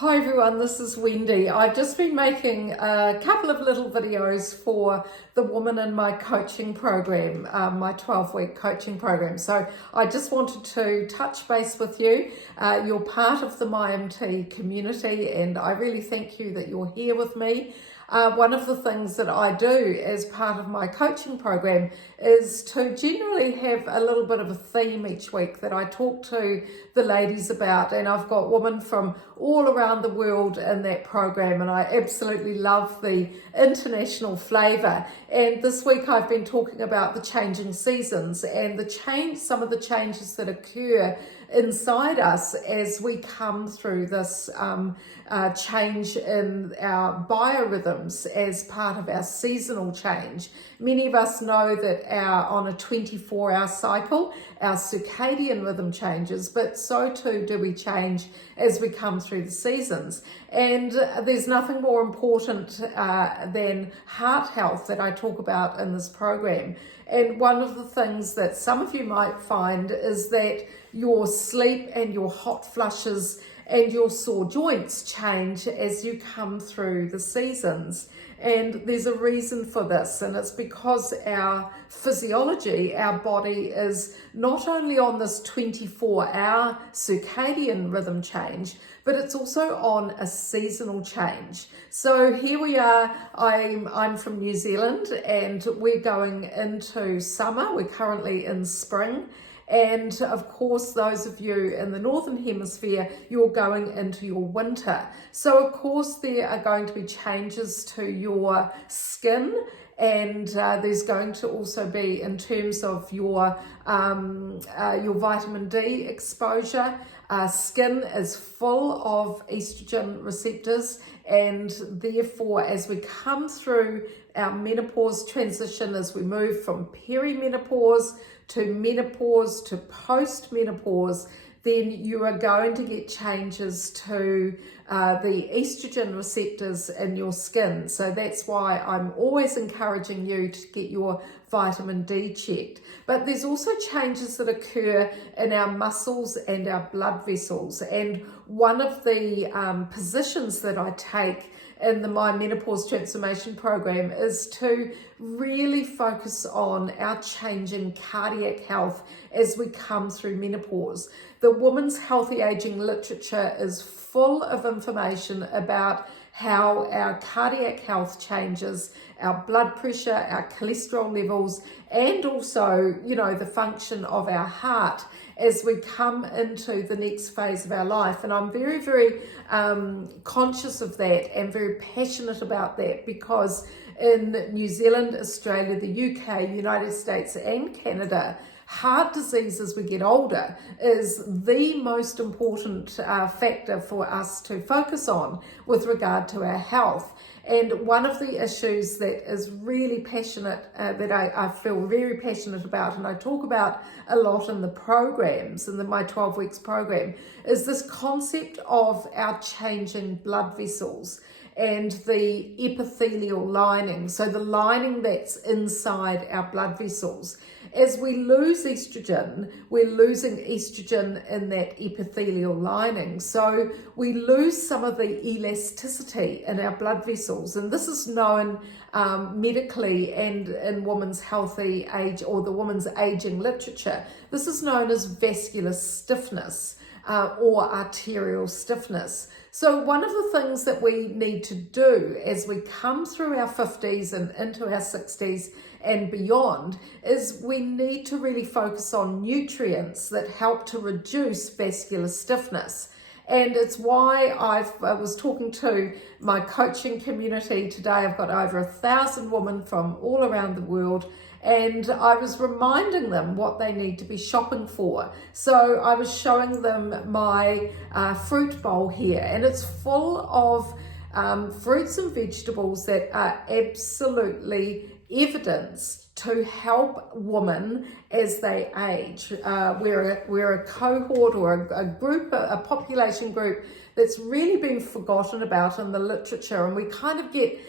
Hi everyone, this is Wendy. I've just been making a couple of little videos for the Woman in My Coaching program, my 12-week coaching program. So I just wanted to touch base with you. You're part of the MyMT community and I really thank you that you're here with me. One of the things that I do as part of my coaching program is to generally have a little bit of a theme each week that I talk to the ladies about, and I've got women from all around the world in that program, and I absolutely love the international flavour. And this week I've been talking about the changing seasons and some of the changes that occur inside us as we come through this change in our biorhythms as part of our seasonal change. Many of us know that on a 24-hour cycle, our circadian rhythm changes, but so too do we change as we come through the seasons. And there's nothing more important than heart health that I talk about in this program. And one of the things that some of you might find is that your sleep and your hot flushes and your sore joints change as you come through the seasons. And there's a reason for this, and it's because our physiology, our body is not only on this 24-hour circadian rhythm change, but it's also on a seasonal change. So here we are, I'm from New Zealand and we're going into summer. We're currently in spring. And of course, those of you in the Northern Hemisphere, you're going into your winter. So of course, there are going to be changes to your skin, and there's going to also be in terms of your vitamin D exposure. Skin is full of estrogen receptors, and therefore as we come through our menopause transition, as we move from perimenopause to menopause to post-menopause, then you are going to get changes to the estrogen receptors in your skin. So that's why I'm always encouraging you to get your vitamin D checked. But there's also changes that occur in our muscles and our blood vessels. And one of the positions that I take in the My Menopause Transformation program is to really focus on our changing cardiac health as we come through menopause. The Women's Healthy Aging literature is full of information about how our cardiac health changes, our blood pressure, our cholesterol levels, and also, the function of our heart as we come into the next phase of our life. And I'm very, very conscious of that and very passionate about that, because in New Zealand, Australia, the UK, United States, and Canada, heart disease as we get older is the most important factor for us to focus on with regard to our health. And one of the issues that is really passionate, that I feel very passionate about, and I talk about a lot in the programs, in my 12 weeks program, is this concept of our changing blood vessels and the epithelial lining. So the lining that's inside our blood vessels. As we lose estrogen, we're losing estrogen in that epithelial lining. So we lose some of the elasticity in our blood vessels. And this is known medically and in women's healthy age, or the women's aging literature. This is known as vascular stiffness or arterial stiffness. So one of the things that we need to do as we come through our 50s and into our 60s and beyond is we need to really focus on nutrients that help to reduce vascular stiffness. And it's why I was talking to my coaching community today. I've got over 1,000 women from all around the world, and I was reminding them what they need to be shopping for. So I was showing them my fruit bowl here, and it's full of fruits and vegetables that are absolutely evidenced to help women as they age. We're a cohort or a group, a population group that's really been forgotten about in the literature, and we kind of get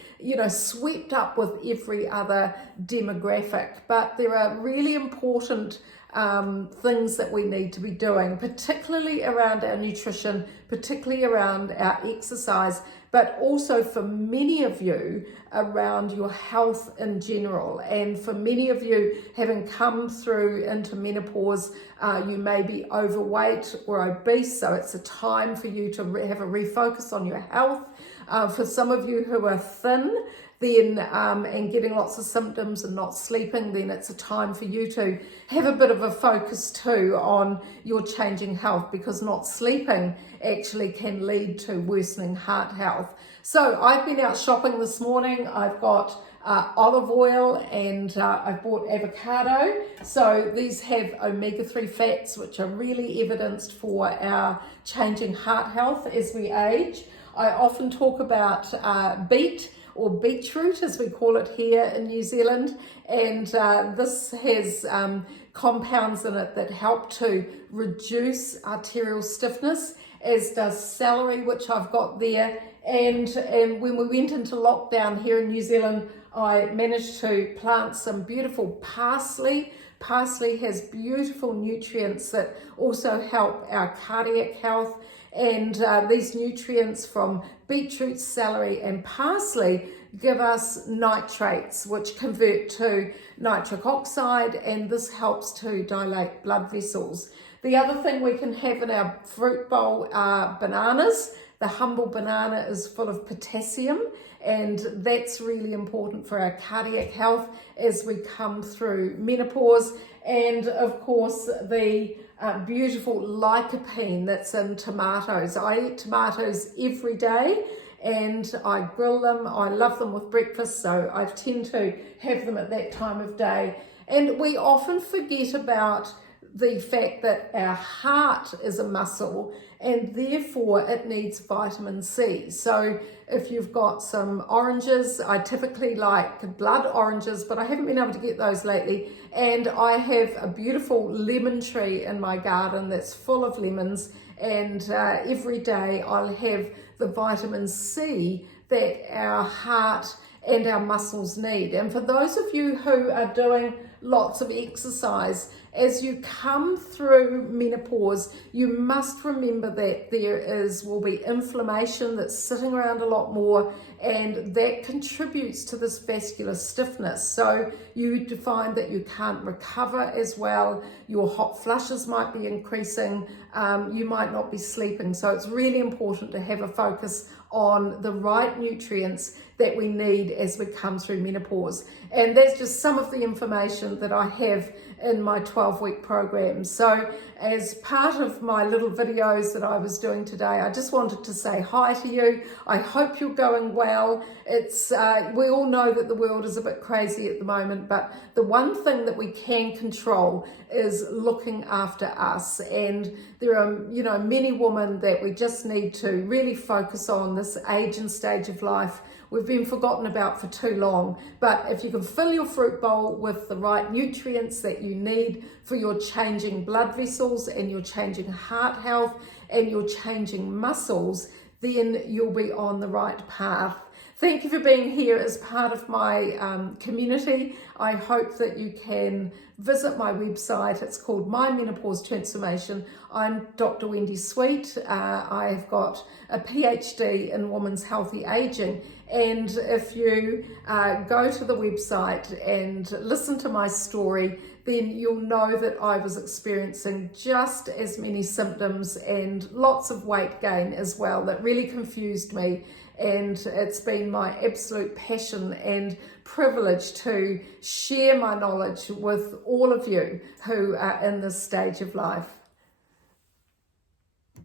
swept up with every other demographic. But there are really important things that we need to be doing, particularly around our nutrition, particularly around our exercise, but also for many of you around your health in general. And for many of you having come through into menopause, you may be overweight or obese, so it's a time for you to have a refocus on your health. For some of you who are thin, then and getting lots of symptoms and not sleeping, then it's a time for you to have a bit of a focus too on your changing health, because not sleeping actually can lead to worsening heart health. So I've been out shopping this morning. I've got olive oil and I've bought avocado. So these have omega-3 fats, which are really evidenced for our changing heart health as we age. I often talk about beet, or beetroot as we call it here in New Zealand, and this has compounds in it that help to reduce arterial stiffness, as does celery, which I've got there. And when we went into lockdown here in New Zealand, I managed to plant some beautiful parsley. Parsley has beautiful nutrients that also help our cardiac health. And these nutrients from beetroot, celery and parsley give us nitrates, which convert to nitric oxide, and this helps to dilate blood vessels. The other thing we can have in our fruit bowl are bananas. The humble banana is full of potassium, and that's really important for our cardiac health as we come through menopause. And of course, the beautiful lycopene that's in tomatoes. I eat tomatoes every day and I grill them. I love them with breakfast, so I tend to have them at that time of day. And we often forget about the fact that our heart is a muscle and therefore it needs vitamin C. So if you've got some oranges, I typically like blood oranges, but I haven't been able to get those lately. And I have a beautiful lemon tree in my garden that's full of lemons, and every day I'll have the vitamin C that our heart and our muscles need. And for those of you who are doing lots of exercise, as you come through menopause, you must remember that there will be inflammation that's sitting around a lot more, and that contributes to this vascular stiffness. So you find that you can't recover as well. Your hot flushes might be increasing. You might not be sleeping. So it's really important to have a focus on the right nutrients that we need as we come through menopause. And that's just some of the information that I have in my 12-week program. So as part of my little videos that I was doing today, I just wanted to say hi to you. I hope you're going well. It's we all know that the world is a bit crazy at the moment, but the one thing that we can control is looking after us. And there are, many women that we just need to really focus on this age and stage of life. We've been forgotten about for too long. But if you can fill your fruit bowl with the right nutrients that you need for your changing blood vessels and your changing heart health and your changing muscles, then you'll be on the right path. Thank you for being here as part of my community. I hope that you can visit my website. It's called My Menopause Transformation. I'm Dr. Wendy Sweet. I've got a PhD in women's healthy aging. And if you go to the website and listen to my story, then you'll know that I was experiencing just as many symptoms and lots of weight gain as well. That really confused me. And it's been my absolute passion and privilege to share my knowledge with all of you who are in this stage of life.